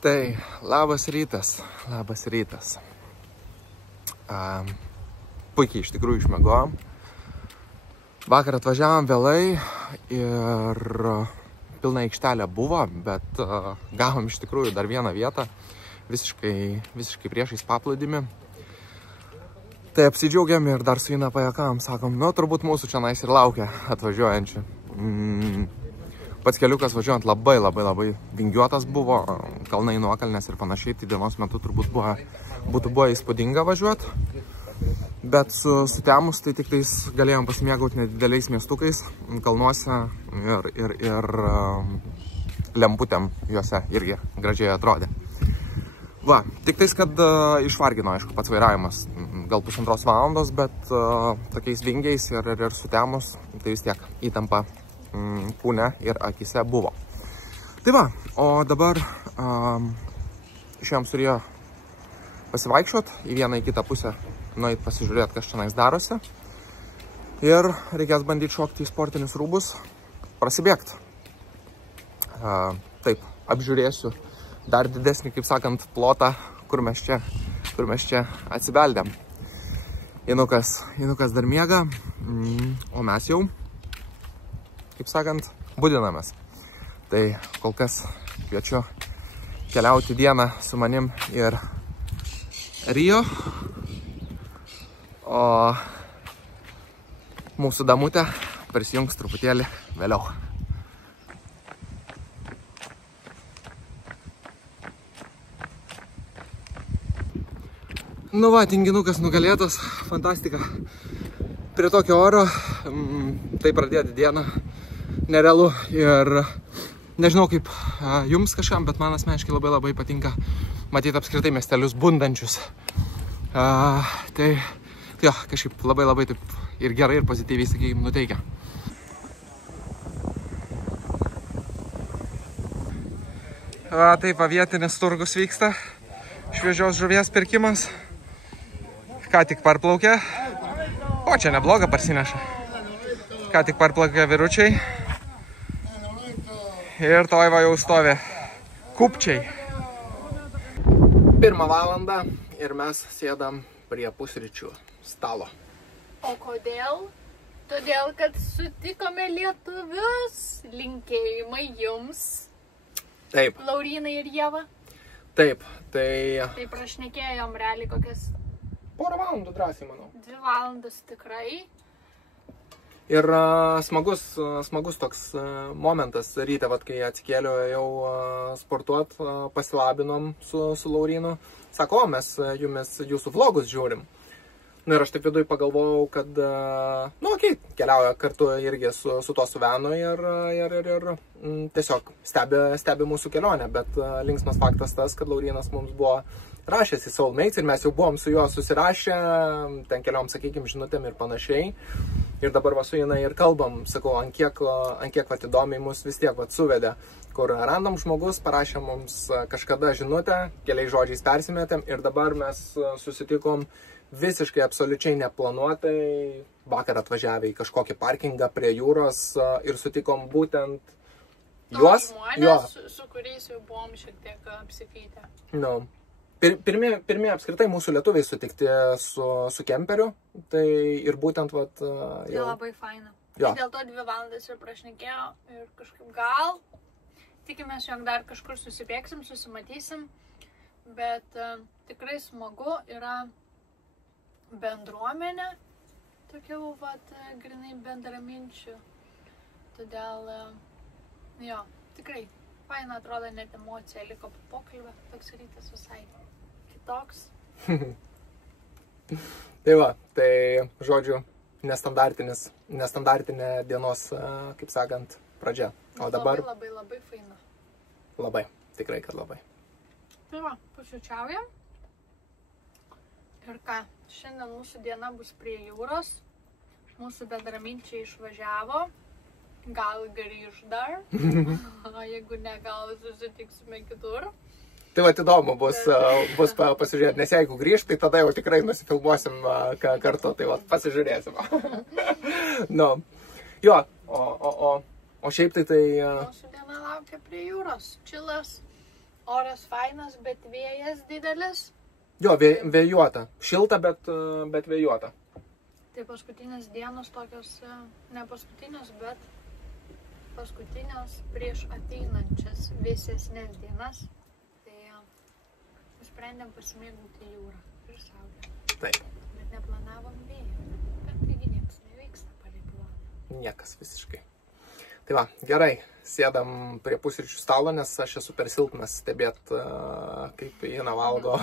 Tai labas rytas, labas rytas. Puikiai iš tikrųjų išmiegojom. Vakar atvažiavom vėlai ir pilna aikštelė buvo, bet gavom iš tikrųjų dar vieną vietą, visiškai priešais paplūdimį. Tai apsidžiaugiam ir dar su Ina pajuokavom, sakom, turbūt mūsų čia nais ir laukia atvažiuojančių. Pats keliukas važiuojant labai vingiuotas buvo, kalnai nuokalnės ir panašiai, tai dienos metu turbūt būtų įspūdinga važiuoti. Bet sutemus tai tik tais galėjom pasimėgauti nedideliais miestukais, kalnuose ir lemputėm juose irgi gražiai atrodė. Va, tik tais, kad išvargino, aišku, pats vairavimas, gal 1,5 valandos, bet tokiais vingiais ir sutemus, tai vis tiek įtampa kūne ir akise buvo. Tai va, o dabar išėjom su Rio pasivaikščiot į vieną į kitą pusę, nueit pasižiūrėti, kas čia darosi. Ir reikės bandyti šokti į sportinius rūbus, prasibėgti. Taip, apžiūrėsiu dar didesnį, kaip sakant, plotą, kur mes čia atsibeldėm. Inukas dar miega, o mes jau, kaip sakant, budinamės. Tai kol kas kviečiu keliauti dieną su manim ir Rio, o mūsų damutė prisijungs truputėlį vėliau. Nu va, tinginukas nugalėtas, fantastika. Prie tokio oro, tai pradėti dieną nerealu ir nežinau kaip jums kažkam, bet man asmeniškai labai patinka matyti apskritai miestelius bundančius. Tai jo, kažkaip labai taip ir gerai ir pozityviai, sakykime, nuteikia. Taip, vietinis turgus vyksta, šviežios žuvies pirkimas. Ką tik parplaukė, o čia nebloga parsineša. Ką tik parplaukė vyručiai ir toj va jau stovi kupčiai. 1 valandą ir mes sėdam prie pusryčių stalo. O kodėl? Todėl, kad sutikome lietuvius. Linkėjimai jums. Taip. Laurynai ir Ieva. Taip, tai... Taip prašnekėjom realiai kokias... 1 valandų drąsiai, manau. 2 valandas tikrai. Ir smagus toks momentas ryte, kai atsikėliau jau sportuot, pasilabinom su Laurynu. Sako, mes jūsų vlogus žiūrim. Ir aš taip viduj pagalvojau, kad, keliauja kartu irgi su to Suvenu ir tiesiog stebi mūsų kelionę. Bet linksmas faktas tas, kad Laurynas mums buvo rašęs į Soulmates ir mes jau buvom su juo susirašę, ten keliom, sakykime, žinutėm ir panašiai. Ir dabar va su Ina ir kalbam, sakau, ant kiek įdomiai mus vis tiek suvedė, kur random žmogus parašė mums kažkada žinutę, keliais žodžiais persimetėm ir dabar mes susitikom visiškai absoliučiai neplanuotai, vakar atvažiavę į kažkokį parkingą prie jūros ir sutikom būtent juos. Žmonės, su kuriais jau buvom šiek tiek apsikeitę. Pirmi apskritai mūsų lietuviai sutikti su kemperiu, tai ir būtent Tai labai faina. Jo. Dėl to 2 valandas ir prašnekėjo ir kažkaip gal tikimės, jog dar kažkur susibėgsim, susimatysim, bet tikrai smagu yra bendruomenė, tokių grinai bendraminčių. Todėl, tikrai faina atrodo, net emocija liko po pokalbio, toks rytas visai kitoks. Tai va, tai žodžiu, nestandartinė dienos, kaip sakant, pradžia. O dabar... Labai faina. Labai, tikrai, kad labai. Tai va, pašiučiaujam. Ir ką, šiandien mūsų diena bus prie jūros. Mūsų bendraminčiai išvažiavo. Gal grįž dar, o jeigu ne, gal susitiksime kitur. Tai va, įdomu bus pasižiūrėti, nes jeigu grįž, tai tada jau tikrai nusifilmuosim kartu, tai va, pasižiūrėsim. Jo, o šiaip tai... Mūsų diena laukia prie jūros, čilas, Oras fainas, bet vėjas didelis. Jo, vėjuota. Šilta, bet vėjuota. Tai paskutinės dienos tokios, ne paskutinės, bet paskutinės prieš ateinančias vėsesnės dienas. Tai nusprendėm pasimėgauti jūrą ir saulę. Taip. Bet neplanavom vėjo. Bet taigi niekas nevyksta palei planą. Niekas visiškai. Tai va, gerai, sėdam prie pusryčių stalo, nes aš esu per silpnas stebėt, kaip Ina valgo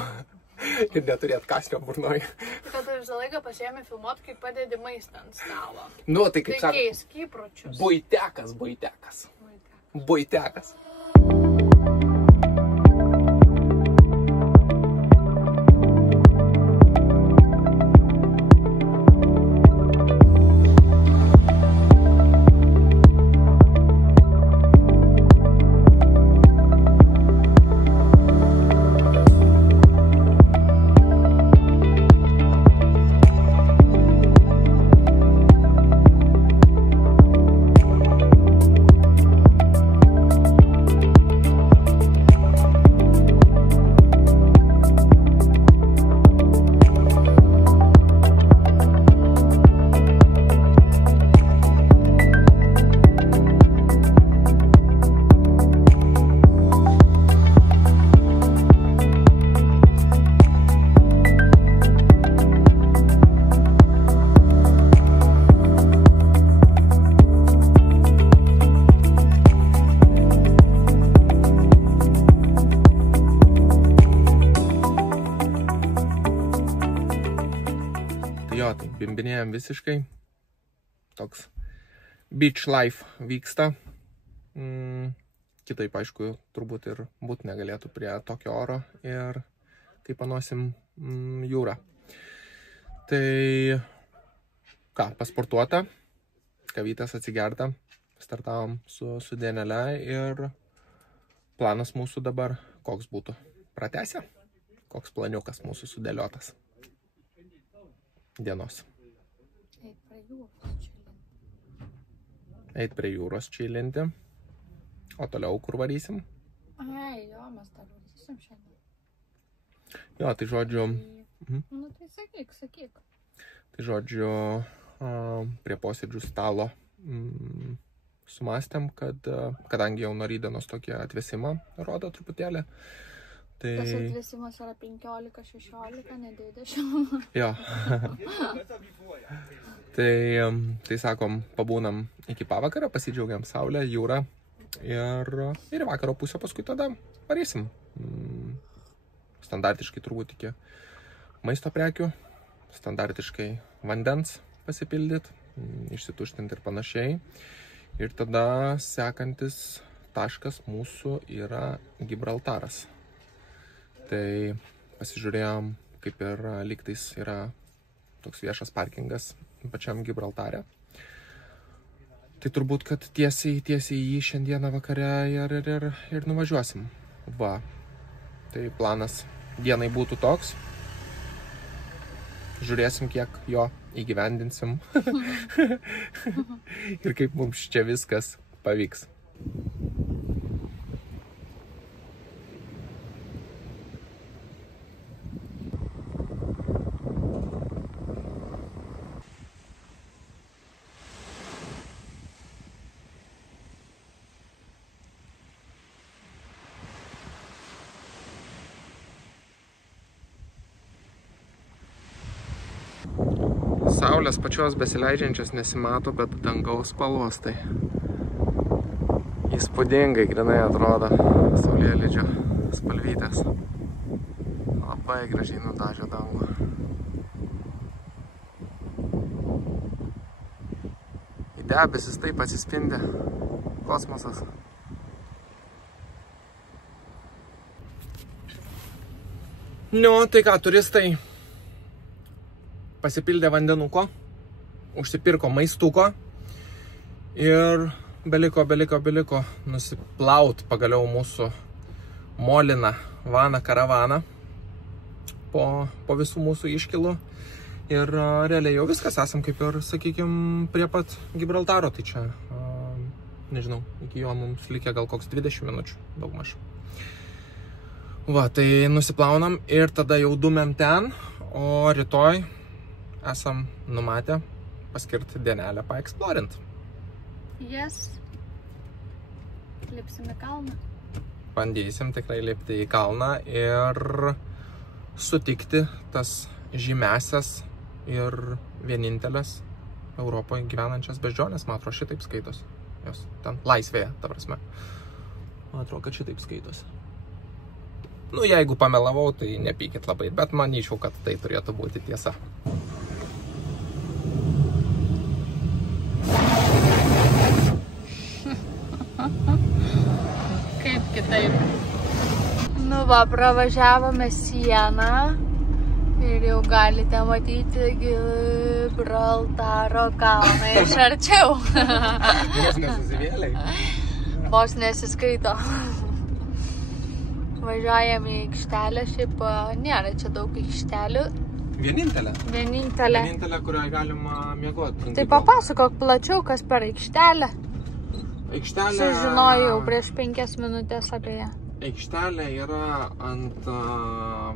ir neturėt kąsnio burnoj. Kad visą laiką pasiėmė filmuot, kaip padedi maistą ant stalo. Nu, tai kaip Tai keisk įpročius. Buitekas. Jo, tai bimbinėjom visiškai. Toks beach life vyksta. Kitaip, aišku, turbūt ir būt negalėtų prie tokio oro ir kaip panosim jūrą. Tai ką, pasportuota, kavytės atsigerta, startavom su dienele ir planas mūsų dabar koks būtų. Pratęsia? Koks planiukas mūsų sudėliotas dienos? Eit prie jūros čilinti. O toliau kur varysim? Ai, jo, mes dar varysim šiandien. Jo, tai žodžiu... Nu, tai sakyk. Tai žodžiu, prie posėdžių stalo sumastėm, kad kadangi jau nuo rytdienos tokie atvėsimą rodo truputėlį, tai... Tas atvėsimas yra 15-16, ne 20. Jo. Tai sakom, pabūnam iki pavakario, pasidžiaugiam saulę, jūrą ir vakaro pusę paskui tada varysim. Standartiškai turbūt iki maisto prekių, standartiškai vandens pasipildyt, išsituštinti ir panašiai. Ir tada sekantis taškas mūsų yra Gibraltaras. Tai pasižiūrėjom, kaip ir lygtais yra toks viešas parkingas pačiam Gibraltare. Tai turbūt, kad tiesiai jį šiandieną vakare ir nuvažiuosim. Va. Tai planas dienai būtų toks. Žiūrėsim, kiek jo įgyvendinsim. Ir kaip mums čia viskas pavyks. Saulės pačios besileidžiančios nesimato, bet dangaus spalvos tai įspūdingai grinai atrodo saulėlydžio spalvytės. Labai gražiai nudažė dangų. Į debesis taip atsispindi kosmosas. Nu, tai ką, turistai pasipildė vandenuko, užsipirko maistuko ir beliko nusiplaut pagaliau mūsų moliną vaną karavaną po visų mūsų iškilų. Ir realiai jau viskas, esam kaip ir, sakykim, prie pat Gibraltaro, tai čia, nežinau, iki jo mums likę gal koks 20 minučių, daugmaž. Va, tai nusiplaunam ir tada jau dumėm ten, o rytoj esam numatę paskirti dienelę paeksplorint. Yes. Lipsim į kalną. Bandysim tikrai lipti į kalną ir sutikti tas žymesias ir vienintelės Europoje gyvenančias beždžionės. Man atrodo, šitaip skaitos. Jos ten laisvėje, ta prasme. Man atrodo, kad šitaip skaitos. Nu, jeigu pamelavau, tai nepykit labai, bet manyčiau, kad tai turėtų būti tiesa. Kaip kitaip? Nu va, pravažiavome sieną ir jau galite matyti Gibraltaro kalną iš arčiau. Vos nesusivėliai. Vos nesiskaito. Važiuojame į aikštelę, šiaip nėra čia daug aikštelių. Vienintelė? Vienintelė. Vienintelė, kurioje galima miegoti. Tai papasakok plačiau, kas per aikštelę. Aikštelė... Sužinojau prieš 5 minutės apie ją. Aikštelė yra ant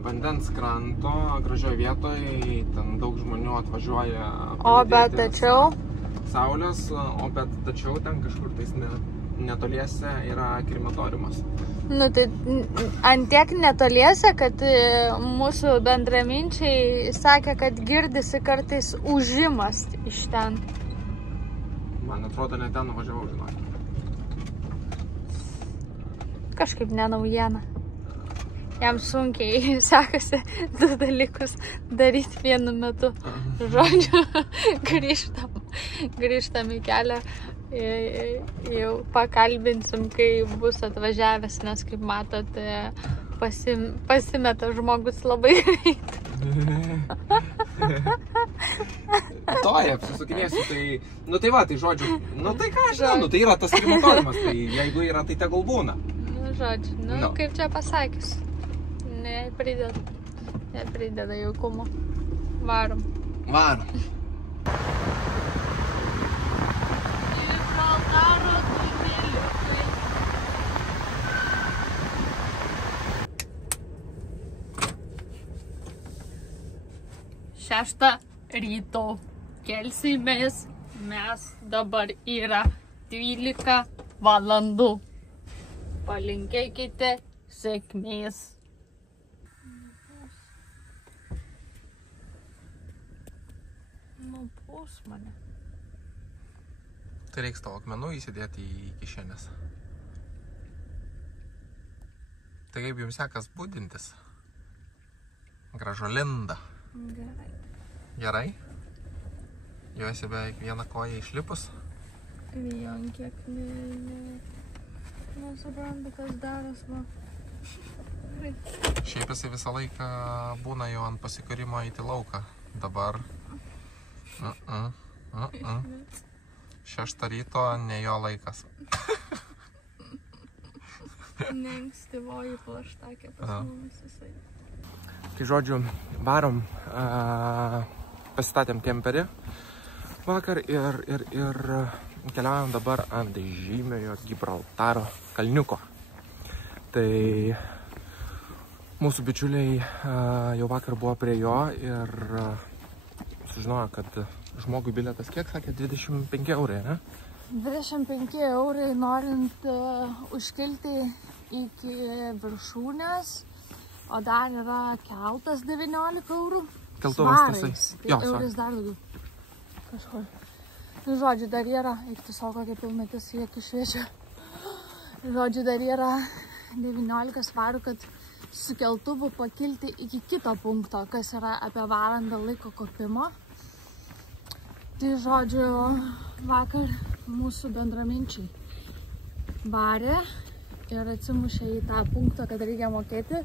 vandens kranto, gražioje vietoje, ten daug žmonių atvažiuoja. O, bet tačiau? Saulės, o bet tačiau ten kažkur tais netoliese yra krematoriumas. Nu, tai ant tiek netoliese, kad mūsų bendraminčiai sakė, kad girdisi kartais ūžimas iš ten. Man atrodo, ne ten nuvažiavau, žinok. Kažkaip nenaujiena. Jam sunkiai sekasi 2 dalykus daryti vienu metu. Žodžiu, grįžtam į kelią. Jau pakalbinsim, kai bus atvažiavęs, nes kaip matot, pasimeta žmogus labai greit. Toje apsisukinėsiu, tai... Nu tai va, tai žodžiu, nu tai ką aš žinau, nu tai yra tas krematoriumas, tai jeigu yra, tai tegul būna. Nu žodžiu, nu kaip čia pasakius, neprideda jaukumo. Varom. Varom. Šeštą ryto kelsimės, mes dabar yra 12 valandų. Palinkėkite sėkmės. Nupūs mane. Tai reiks tavo akmenų įsidėti į kišenės. Tai kaip jums sekas budintis? Gražolinda. Gerai. Gerai? Jau esi beveik vieną koją išlipus? Vien kiek nesuprantu, kas daras, va. Šiaip jisai visą laiką būna jau ant pasikūrimo eiti lauką. Dabar 6 ryto ne jo laikas. Neankstyvoji plaštakė pas mumis visai. Tai žodžiu, varom, pasistatėm kemperį vakar ir keliaujam dabar ant žymiojo Gibraltaro kalniuko. Tai mūsų bičiuliai jau vakar buvo prie jo ir sužinojo, kad žmogui bilietas kiek sakė? 25 eurai, ne? 25 eurai norint užkilti iki viršūnės, o dar yra keltas 19 eurų. Keltuvas tasai. Tai eurais dar daugiau. Kažkur. Nu, žodžiu, dar yra, eikti savo kokia pilnatis, jie išviečia. Žodžiu, dar yra 19 svarų, kad su keltuvu pakilti iki kito punkto, kas yra apie valandą laiko kopimo. Tai žodžiu, vakar mūsų bendraminčiai varė ir atsimušė į tą punktą, kad reikia mokėti.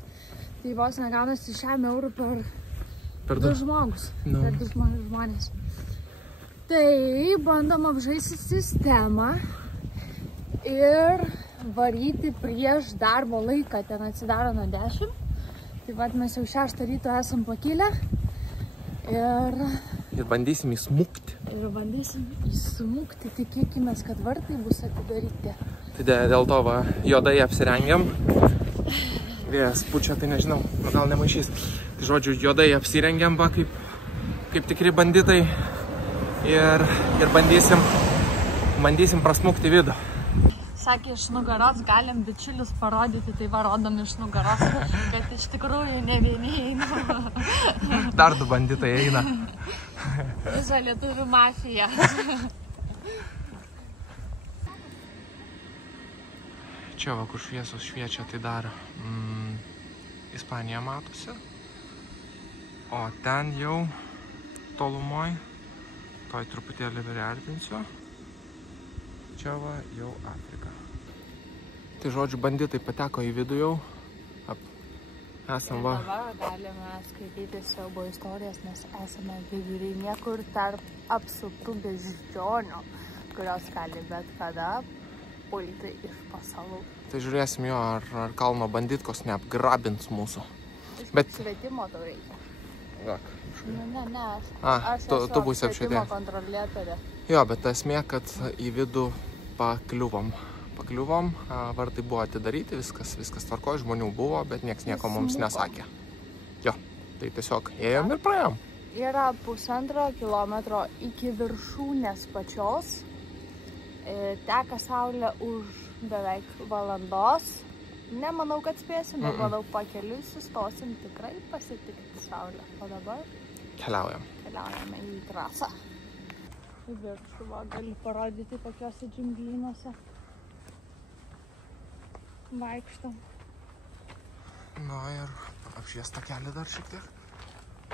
Tai vos negaunasi 100 eurų per 2 žmogus. No. Per 2 žmonės. Tai bandom apžaisti sistemą ir varyti prieš darbo laiką. Ten atsidaro nuo 10. Tai vat mes jau 6 ryto esam pakilę. Ir bandysim įsmukti. Tikėkimės, kad vartai bus atidaryti. Tai dėl to va, juodai apsirengiam. vėjas pučia, tai nežinau, gal nemaišys. Tai žodžiu, juodai apsirengiam, va, kaip tikri banditai ir bandysim prasmukti vidų. Sakė, iš nugaros galim bičiulius parodyti, tai varodom iš nugaros, kad iš tikrųjų ne vieni eina. Dar 2 banditai eina. Visa lietuvių mafija. Čia va, kur šviesos šviečia, tai dar Ispanija matosi. O ten jau tolumoj, toj truputėlį priartinsiu. Čia va jau Afrika. Tai žodžiu, banditai pateko į vidų jau. Esam va. Dabar galime skaityti siaubo istorijas, nes esame vidury niekur tarp apsuptų beždžionių, kurios gali bet kada pulti iš pasalų. Tai žiūrėsim jo, ar kalno banditkos neapgrabins mūsų. Bet švietimo tau reikia. Gak. Ne, aš tu būsi švietimo kontroliatorė. Jo, bet esmė, kad į vidų pakliuvom, vartai buvo atidaryti, viskas tvarkojo, žmonių buvo, bet nieks nieko mums nesakė. Jo, tai tiesiog ėjom ir praėjom. Yra 1,5 kilometro iki viršūnės pačios. Teka saulė už beveik valandos. Nemanau, kad spėsim, bet manau, pakeliui sustosim tikrai pasitikti saulę. O dabar keliaujame į trasą. Į viršų va, gali parodyti, kokiuose džiunglynuose vaikštam. Na ir apšviestą kelią dar šiek tiek.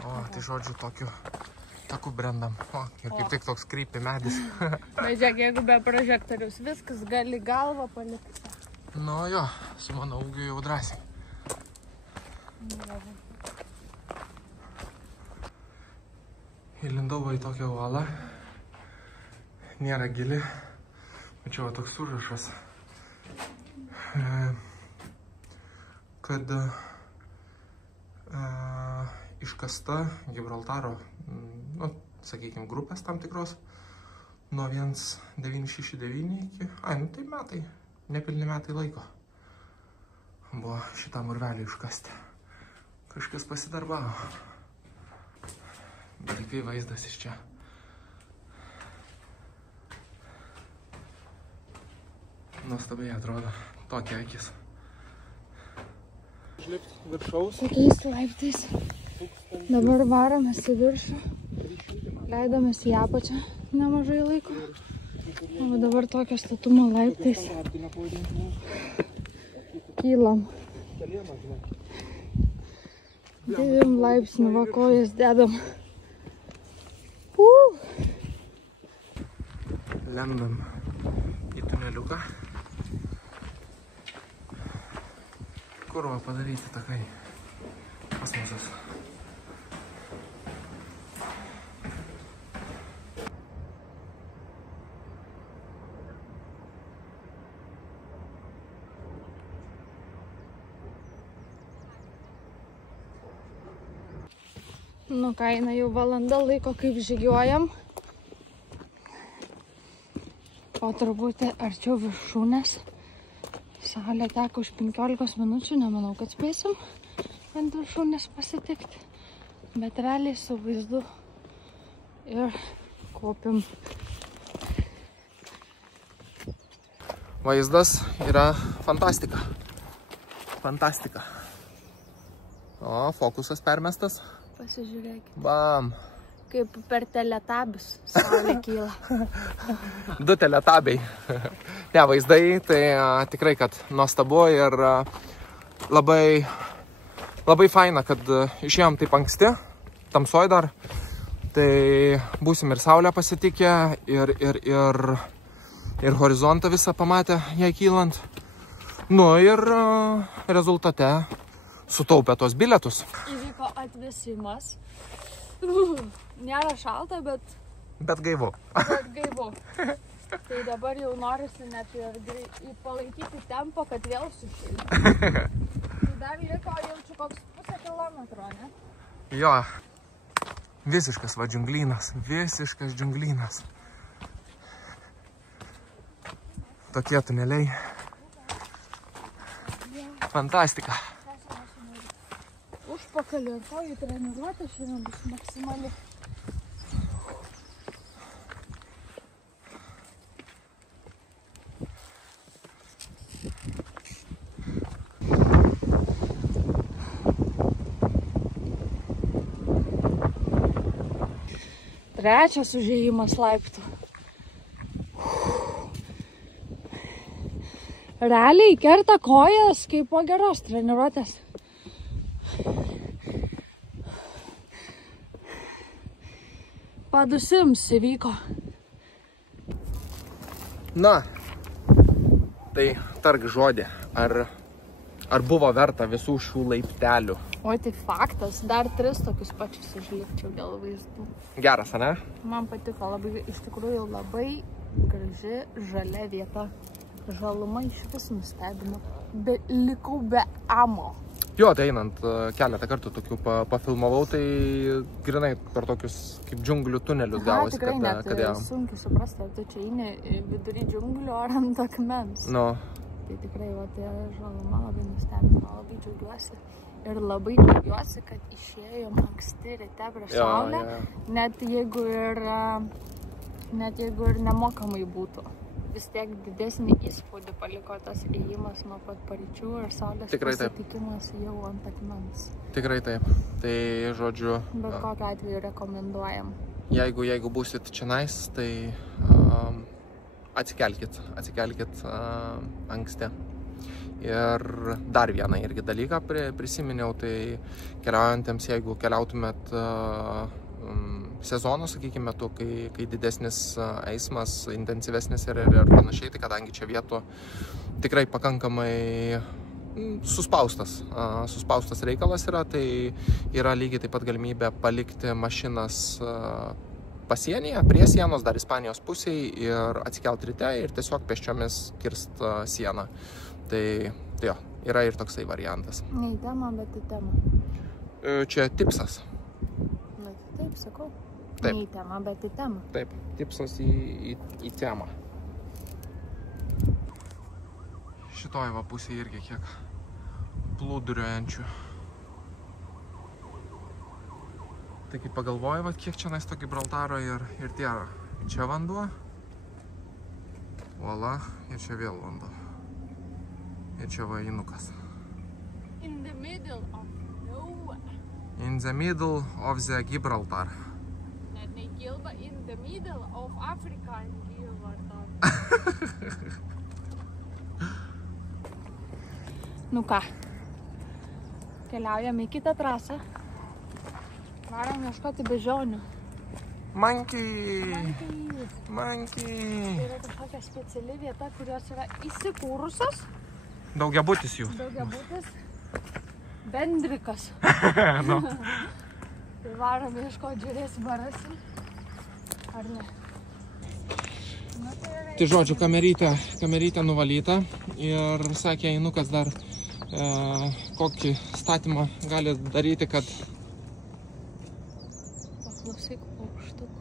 O, tai žodžiu, tokiu taku brendam. O, ir kaip tik toks krypi medis. Bet žiūrėk, jeigu be prožektoriaus viskas, gali galvą palikti. Nu jo, su mano ūgiu jau drąsiai. Įlindau į tokią uolą. Nėra gili. Čia va toks užrašas, kad iškasta Gibraltaro, sakykime, grupės tam tikros nuo 1969 iki, tai metai, nepilni metai laiko buvo šitam urveliui iškasti. Kažkas pasidarbavo. Bet kai vaizdas iš čia. Nuostabiai atrodo, tokia akis. Žlipt viršaus. Tokiais laiptais. Dabar varomės į viršų. Leidomės į apačią nemažai laiko. O dabar tokio statumo laiptais. Kylam. 9 laipsnių va kojas dedam. Lendam į tuneliuką. Kur va padaryti takai kosmosas. Nu ką, eina jau valanda laiko, kaip žygiuojam. Po truputį arčiau viršūnės. Saulė teka už 15 minučių, nemanau, kad spėsim ant viršūnės pasitikti. Bet realiai su vaizdu ir kopim. Vaizdas yra fantastika. Fantastika. O, fokusas permestas. Pasižiūrėkit. Bam. Kaip per teletabius saulė kyla. 2 teletabiai. Ne, vaizdai, tai tikrai, kad nuostabu ir labai faina, kad išėjom taip anksti, tamsoj dar. Tai būsim ir saulę pasitikę, ir horizontą visą pamatę, jai kylant. Nu ir rezultate sutaupė tos bilietus. Įvyko atvėsimas. Nėra šalta, bet gaivu. Tai dabar jau norisi net ir palaikyti tempą, kad vėl sušilti. Tai dar liko jaučiu koks 0,5 kilometro, ne? Jo, visiškas va džiunglynas, visiškas džiunglynas. Tokie tuneliai. Fantastika. užpakalio ir kojų treniruotė šiandien bus maksimali. Trečias užėjimas laiptų. Realiai kerta kojas kaip po geros treniruotės. Padusims įvyko. Na, tai tark žodį, ar buvo verta visų šių laiptelių? O tai faktas, dar 3 tokius pačius užlipčiau dėl vaizdų. Geras, ane? Man patiko labai, iš tikrųjų labai graži žalia vieta. Žaluma iš vis nustebino. Likau be amo. Jo, tai einant keletą kartų tokių pafilmavau, tai grinai per tokius kaip džiunglių tunelius gavosi. Tikrai net sunkiai suprasti, ar tu čia eini vidury džiunglių ar ant akmens. No. Tai tikrai, tai žaluma labai nustebino, labai džiaugiuosi. Ir labai džiaugiuosi, kad išėjom anksti ryte prieš saulę, net jeigu ir nemokamai būtų. Vis tiek didesnį įspūdį paliko tas ėjimas nuo pat paryčių ir saulės pasitikimas jau ant akmens. Tikrai taip. Tai žodžiu... Bet kokiu atveju rekomenduojam. Jeigu būsit čionais, tai atsikelkit anksti. Ir dar vieną irgi dalyką prisiminiau, tai keliaujantiems, jeigu keliautumėt sezono, sakykime, metu, kai didesnis eismas, intensyvesnis ir panašiai, tai kadangi čia vietų tikrai pakankamai suspaustas reikalas yra, tai yra lygiai taip pat galimybė palikti mašinas pasienyje, prie sienos, dar Ispanijos pusėje ir atsikelt ryte ir tiesiog pėsčiomis kirst sieną. Tai jo, yra ir toksai variantas. Ne į temą, bet į temą. Čia tipsas. Na, taip, sakau. Taip. Ne į temą, bet į temą. Taip, tipsas į temą. Šitoj va pusėje irgi kiek plūduriuojančių. Tai kaip pagalvoju, va, kiek čia nais to Gibraltaro ir tiera. Čia vanduo, uola ir čia vėl vanduo. Ir čia va įnukas. In the middle of nowhere. In the middle of the Gibraltar. Net ne Gilba, in the middle of Africa in Gibraltar. Nu ką, keliaujame į kitą trasą. Varom ieškoti beždžionių. Monkey! Tai yra kažkokia speciali vieta, kurios yra įsikūrusios. Daugiabutis jų. Daugiabutis. Bendrikas. No. Tai varom ieškoti, žiūrėsim, ar rasim. Ar ne? Tai žodžiu, kamerytė nuvalyta ir sakė, Einukas dar kokį statymą gali daryti, kad... Paklausyk paukštukų.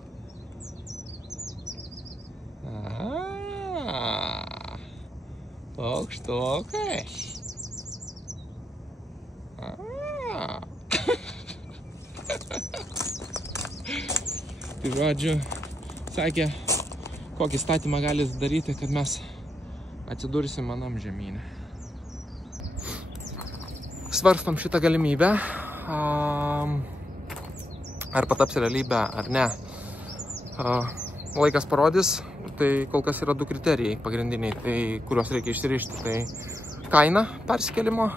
Paukštukai. Tai žodžiu, sakė, kokį statymą gali daryti, kad mes atsidursim manam žemynę. Svarstom šitą galimybę, ar pataps realybę, ar ne. Laikas parodys, tai kol kas yra 2 kriterijai pagrindiniai, tai kuriuos reikia išsirišti. Tai kaina persikelimo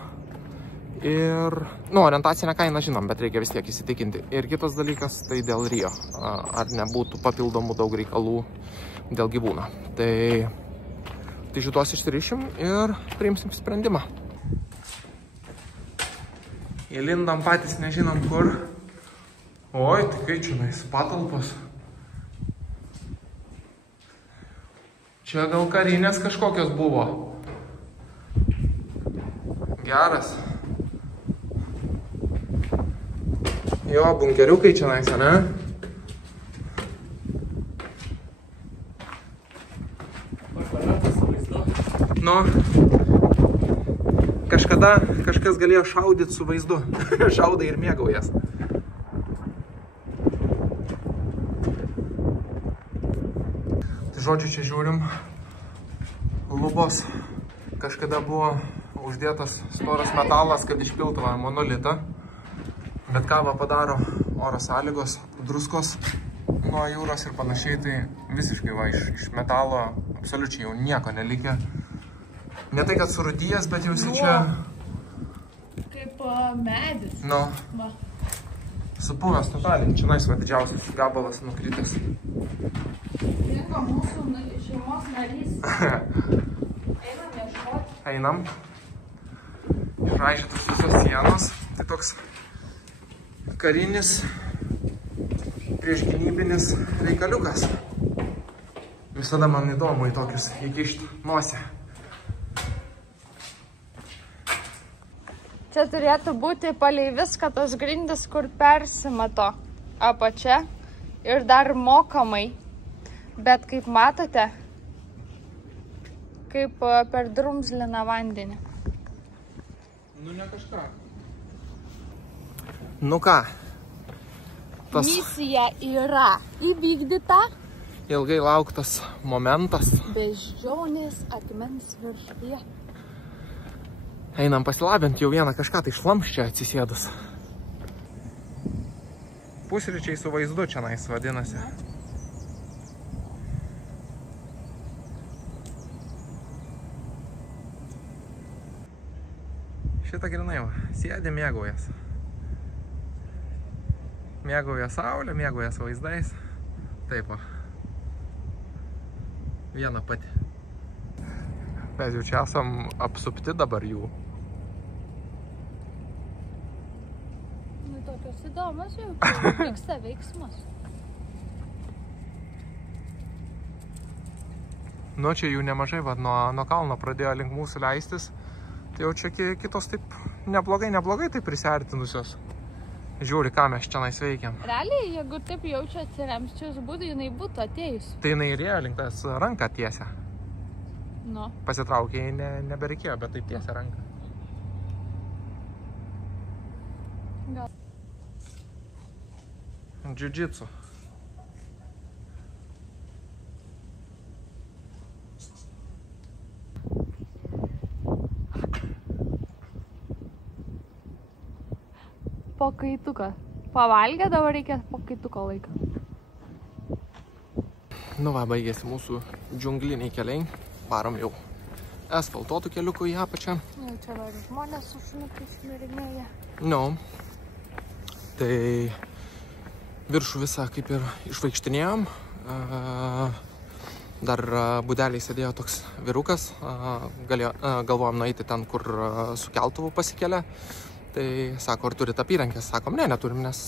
ir, orientacinę kainą žinom, bet reikia vis tiek įsitikinti. Ir kitas dalykas, tai dėl Rio, ar nebūtų papildomų daug reikalų dėl gyvūno. Tai šitos išsirišim ir priimsim sprendimą. Įlindam patys nežinom kur. Oi, tikrai čionais patalpos. Čia gal karinės kažkokios buvo. Geras. Jo, bunkeriukai čionais, ane? Nu, kažkada tada kažkas galėjo šaudyti su vaizdu. Šaudai ir mėgaujas. Tai žodžiu, čia žiūrim. Lubos kažkada buvo uždėtas storas metalas, kad išpiltų monolitą. Bet ką padaro oro sąlygos, druskos nuo jūros ir panašiai, tai visiškai va, iš metalo absoliučiai jau nieko nelikė. Ne tai, kad surudijęs, bet jau jisai čia... Kaip medis. Nu. Va. Supuvęs totaliai. Čia nais va didžiausias gabalas nukritęs. Dingo mūsų šeimos narys. Einam ieškoti. Einam. Išraižytos visos sienos. Tai toks karinis, priešgynybinis reikaliukas. Visada man įdomu į tokius įkišti nosį. Čia turėtų būti palei viską tos grindys, kur persimato apačia ir dar mokamai. Bet kaip matote, kaip per drumzliną vandenį. Nu ne kažką. Nu ką? Tas misija yra įvykdyta. Ilgai lauktas momentas. Beždžionės akmens viršuje. Einam pasilabint jau vieną kažką tai šlamščią atsisėdus. Pusryčiai su vaizdu čia nais vadinasi. Šitą grinai va, sėdė mėgaujas. Mėgaujas saulė, mėgaujas vaizdais. Taip va. Viena pati. Mes jau čia esam apsupti dabar jų. Nu, tokios įdomas jau, vyksta veiksmas. Nu, čia jų nemažai, va, nuo kalno pradėjo link mūsų leistis. Tai jau čia kitos taip neblogai taip prisiartinusios. Žiūri, ką mes čia nais veikiam. Realiai, jeigu taip jaučia atsiremsčius būdų, jinai būtų atėjus. Tai jinai rėjo link tas ranką tiesia. Nu. Pasitraukė, nebereikėjo, bet taip tiesia ranką. Gal. Džiudžitsu. Pakaituką. Pavalgę, dabar reikia pakaituko laiką. Nu va, baigėsi mūsų džiungliniai keliai. Varom jau asfaltuotų keliukų į apačią. Jau čia dar žmonės su šuniukai šmirinėja. Nu, tai viršų visą kaip ir išvaikštinėjom. Dar budeliai sėdėjo toks vyrukas. Galvojom nueiti ten, kur su keltuvu pasikelia. Tai sako, ar turit apyrankės? Sakom, ne, neturim, nes,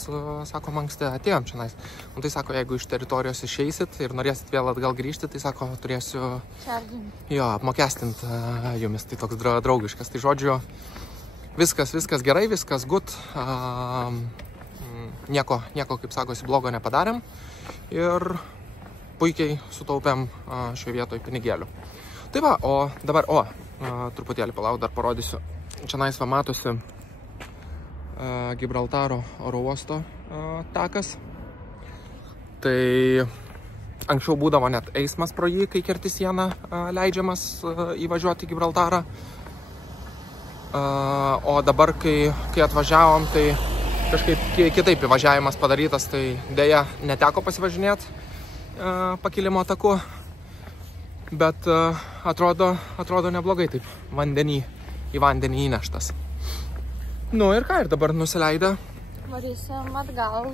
sakom, anksti atėjom čia nais. Nu, tai sako, jeigu iš teritorijos išeisit ir norėsit vėl atgal grįžti, tai sako, turėsiu apmokestint jumis. Tai toks draugiškas. Tai žodžiu, viskas gerai, viskas good. Nieko, kaip sakosi, blogo nepadarėm. Ir puikiai sutaupėm šioje vietoje pinigėlių. Tai va, o dabar, truputėlį palauk, dar parodysiu. Čia nais va matosi Gibraltaro oro uosto takas. Tai anksčiau būdavo net eismas pro jį, kai kerti sieną leidžiamas įvažiuoti į Gibraltarą. O dabar, kai atvažiavom, tai kažkaip kitaip įvažiavimas padarytas, tai dėja neteko pasivažinėti pakilimo taku. Bet atrodo neblogai taip, į vandenį įneštas. Nu ir ką, ir dabar nusileidę. Varysim atgal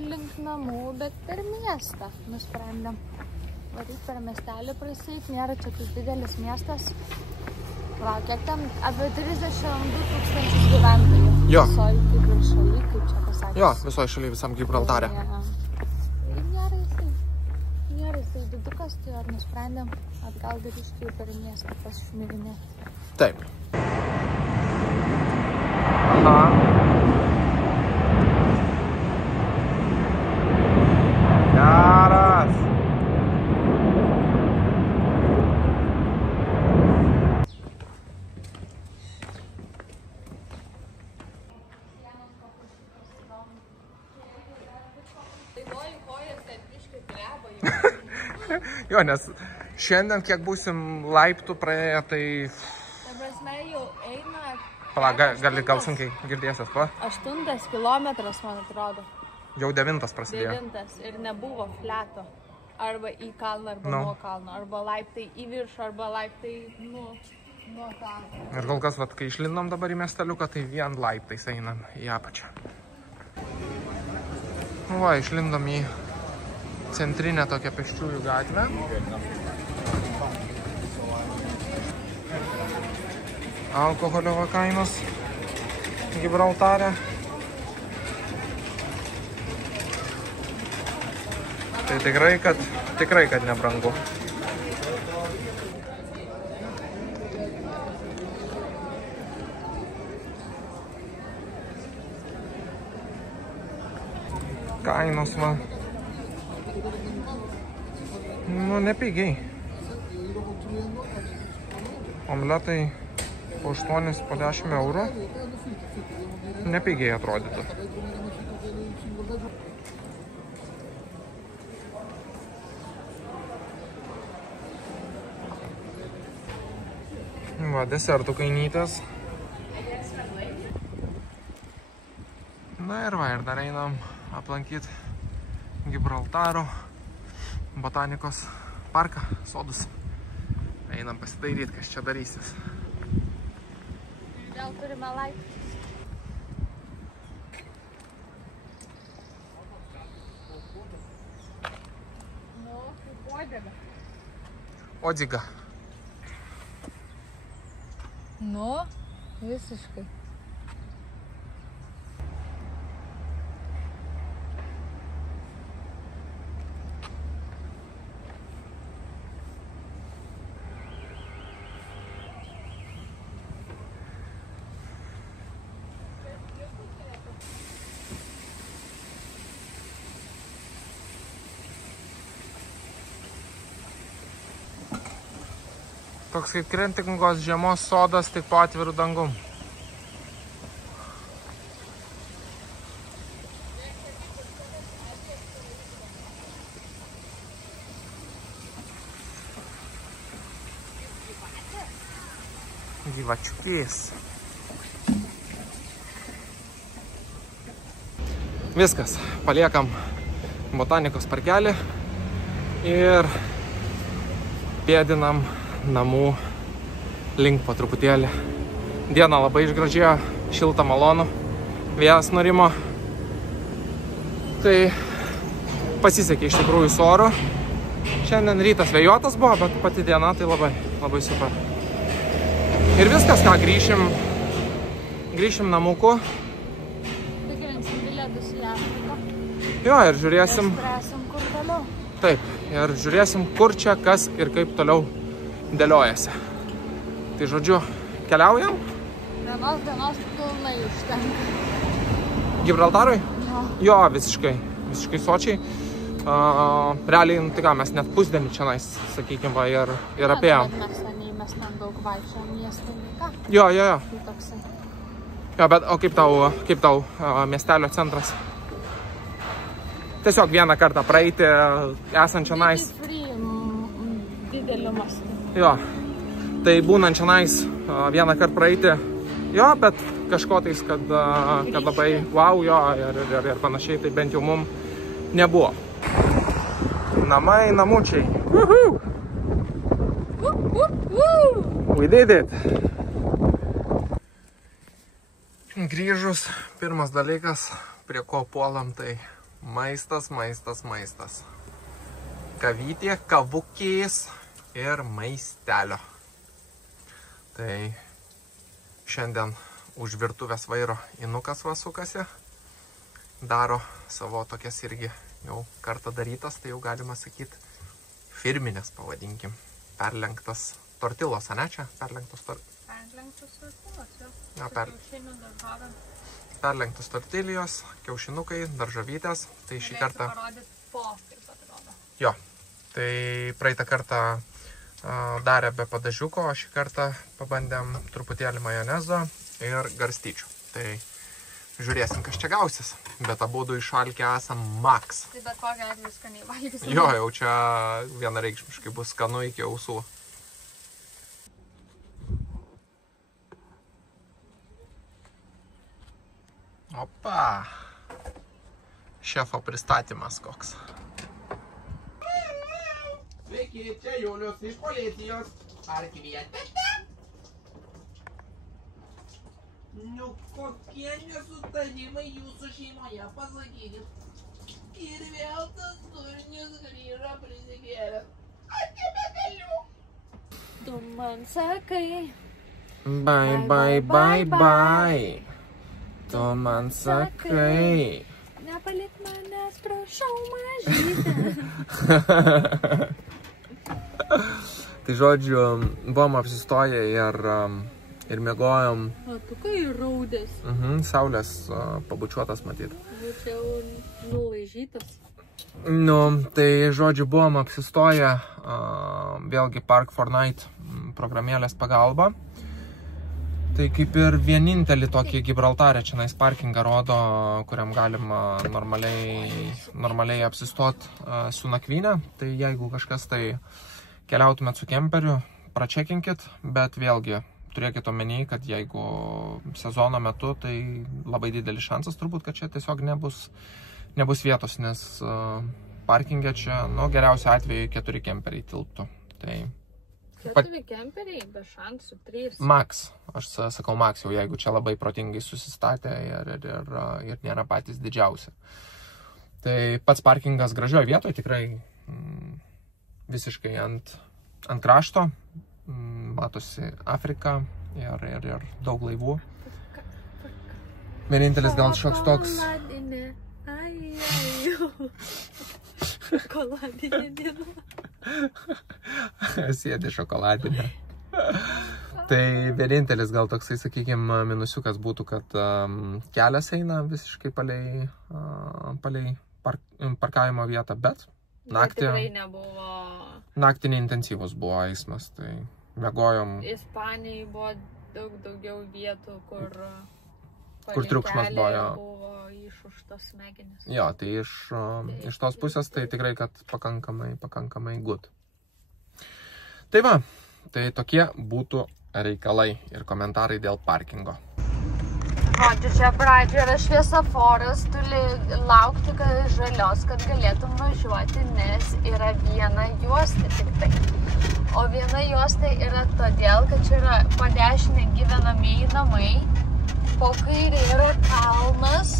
link namų, bet per miestą nusprendėm. Varyt per miestelį praeit, nėra čia tas didelis miestas. Va, kiek ten apie 32 000 gyventojų. Jo. Visoj kaip ir šaly, kaip čia pasakys. Jo, visoj šaly, visam Gibraltare. Nėra jisai didukas, tai ar nusprendėm atgal grįžti per miestą pasišmirinėti. Taip. Aha. Geras. Jo, nes šiandien, kiek būsim laiptų praėję, tai... Ta prasme, jau eina... Pala, gal sunkiai girdėsias, pa? 8 kilometras, man atrodo. Jau 9 prasidėjo. 9 ir nebuvo fleto. Arba į kalną, arba nuo kalno. Arba laiptai į viršų, arba laiptai nuo kalno. Ir kol kas, kai išlindom dabar į miesteliuką, tai vien laiptais einam į apačią. Va, išlindom į centrinę tokią pėsčiųjų gatvę. Alkoholio kainos Gibraltare. Tai tikrai, kad nebrangu. Kainos, va. Nu, nepigiai. Omletai po 8, po 10 eurų. Nepigiai atrodytų. Va, desertų kainytės. Na ir va, ir dar einam aplankyti Gibraltaro botanikos parką, sodus. Einam pasidairyti, kas čia darysis. Gal turime laiptus? Nu, kaip odega. Odiga. Nu, visiškai. Toks kaip Kretingos žiemos sodas, tik po atvirų dangum. Gyvačiukės. Viskas, paliekam botanikos parkelį ir pėdinam namų link po truputėlį. Diena labai išgražėjo, šilta malonu, vėjas nurimo. Tai pasisekė iš tikrųjų su oru. Šiandien rytas vėjuotas buvo, bet pati diena tai labai super. Ir viskas, ką grįšim namuku. Tikrinsim bilietus į Afriką. Jo, ir žiūrėsim. Spręsim, kur toliau. Taip, ir žiūrėsim, kur čia, kas ir kaip toliau dėliojasi. Tai žodžiu, keliaujam. Vienos dienos pilnai užtenka. Gibraltarui? Jo. Jo, visiškai sočiai. Realiai, tai ką, mes net pusdienį čia nais, sakykime, va, ir apėjom. Bet mes ten daug vaikščiojom miestą. Jo. Tai toksai. Jo, bet o kaip tau miestelio centras? Tiesiog vieną kartą praeiti, esant čia nais. Dideliu mastu. Jo, tai būnant čia nais vieną kartą praeiti, jo, bet kažko tais, kad labai wow, jo, ir panašiai, tai bent jau mum nebuvo. Namai, namučiai. Woohoo! We did it! Grįžus, pirmas dalykas, prie ko puolam, tai maistas. Kavytė, kavukės ir maistelio. Tai šiandien už virtuvės vairo Inukas va sukasi. Daro savo tokias irgi jau kartą darytas, tai jau galima sakyti firminės, pavadinkim. Perlenktas tortilos, ane čia? Perlenktos tortilos. Perlenktos tortilos, jo. Ja, Kiaušinių daržovėm. Perlenktos tortilijos, kiaušinukai, daržovytės. Tai šį kartą... Parodyti po, kaip atrodo. Jo, tai praeitą kartą darė be padažiuko, o šį kartą pabandėm truputėlį majonezo ir garstyčių. Tai žiūrėsim, kas čia gausis. Bet abudu išalkę esam max. Tai bet kokią atveju skaniai valgysim. Jo, jau čia vienareikšmiškai bus skanu iki ausų. Opa! Šefo pristatymas koks. Sveiki, čia Julius iš policijos. Ar kvietėte? Nu, kokie nesutarimai jūsų šeimoje, pasakykit. Ir vėl tas durnius grįžo prisigėręs. Aš nebegaliu. Tu man sakai. Bye, bye, bye, bye. Tu man sakai. Nepalik manęs, prašau, mažytė. Tai žodžiu, buvom apsistoję ir miegojom. O tu kai raudės? Saulės pabučiuotas matyt. Čia nulaižytas. Nu, tai žodžiu, buvom apsistoję vėlgi Park for Night programėlės pagalba. Tai kaip ir vienintelį tokį Gibraltarę čianais parkingą rodo, kuriam galima normaliai apsistot su nakvynė. Tai jeigu kažkas tai keliautumėt su kemperiu, pračekinkit, bet vėlgi turėkit omeny, kad jeigu sezono metu, tai labai didelis šansas turbūt, kad čia tiesiog nebus vietos, nes parkingė čia, nu, geriausiu atveju 4 kemperiai tilptų. Tai 4 kemperiai, be šansų, 3. Max, aš sakau max, jau jeigu čia labai protingai susistatė ir nėra patys didžiausi. Tai pats parkingas gražioje vietoje, tikrai visiškai ant krašto, matosi Afrika ir daug laivų. Vienintelis gal šioks toks. Šokoladinė diena. Sėdi šokoladinė. Tai vienintelis gal toksai, sakykime, minusiukas būtų, kad kelias eina visiškai palei parkavimo vietą, bet naktį neintensyvus buvo eismas, tai miegojom. Ispanijai buvo daug daugiau vietų, kur triukšmas buvo išuštos smegenys. Jo, tai iš tos pusės tai tikrai, kad pakankamai good. Tai va, tai tokie būtų reikalai ir komentarai dėl parkingo. Žodžiu, čia pradžioje yra šviesoforas, turi laukti žalios, kad galėtum važiuoti, nes yra viena juosta tik tai. O viena juosta yra todėl, kad čia yra po dešinę gyvenamieji namai, po kairė yra kalnas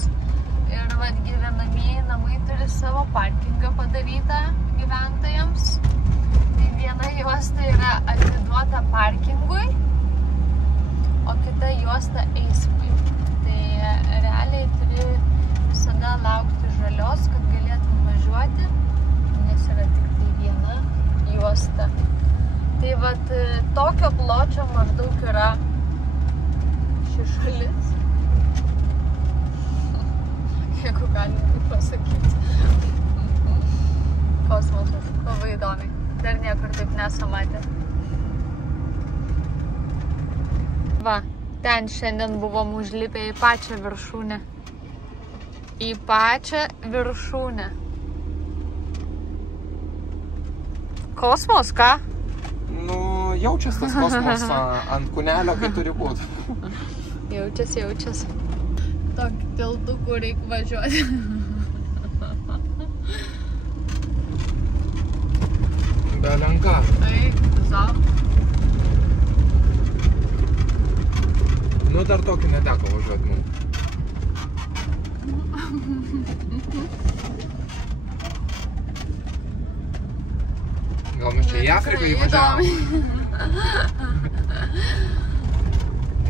ir vat gyvenamieji namai turi savo parkingą padarytą gyventojams. Tai viena juosta yra atiduota parkingui, o kita juosta eismui. Tai realiai turi visada laukti žalios, kad galėtum važiuoti, nes yra tik tai viena juosta. Tai vat tokio pločio maždaug yra ši šalis. Jeigu galim pasakyti. Kosmosas, labai įdomiai. Dar niekur taip nesamatė. Va, ten šiandien buvom užlipę į pačią viršūnę. Į pačią viršūnę. Kosmos, ką? Nu, jaučias tas kosmos ant kūnelio, kai turi būt. Jaučias. Tokį tiltukų reikia važiuoti. Belenka. Taip, tiesiog. Nu, dar tokį neteko važiuoti mums. Gal mes čia į Afriką įvažiavom?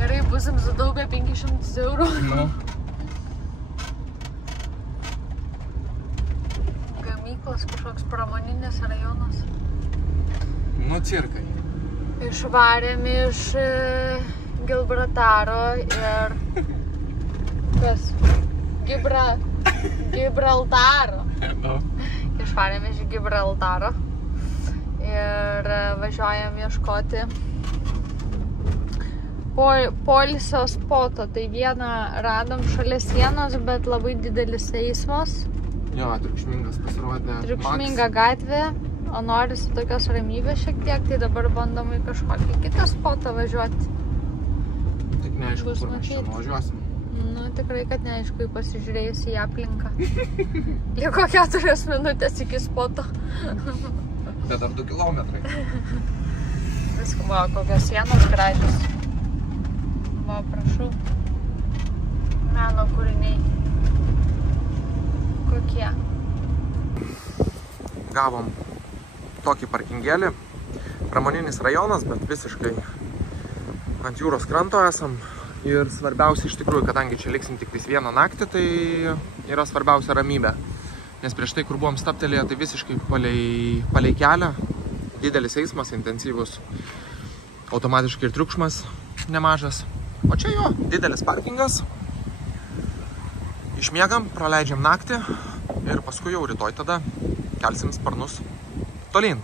Gerai, busim sutaupę 500 eurų. Nu. Gamyklos kažkoks pramoninis rajonas. Nu, cirkai. Išvarėm iš Gibraltaro ir... Kas? Gibraltaro. Nu. Išvarėm iš Gibraltaro. Ir važiuojam ieškoti poilsio spoto. Tai vieną radom šalia sienos, bet labai didelis eismas. Jo, triukšmingas pasirodė. Triukšminga gatvė, o norisi tokios ramybės šiek tiek, tai dabar bandom į kažkokį kitą spotą važiuoti. Tik neaišku, kur mes čia nuvažiuosim. Nu, tikrai, kad neaišku, pasižiūrėjus į aplinką. Liko 4 minutės iki spoto. Bet dar 2 kilometrai. Viską, va, kokios sienos gražios. Va, prašau. Meno kūriniai. Kokie? Gavom tokį parkingėlį. Pramoninis rajonas, bet visiškai ant jūros kranto esam. Ir svarbiausia iš tikrųjų, kadangi čia liksim tik vieną naktį, tai yra svarbiausia ramybė. Nes prieš tai, kur buvom staptelėję, tai visiškai palei kelią. Didelis eismas, intensyvus. Automatiškai ir triukšmas nemažas. O čia jo, didelis parkingas. Išmiegam, praleidžiam naktį ir paskui jau rytoj tada kelsim sparnus tolyn.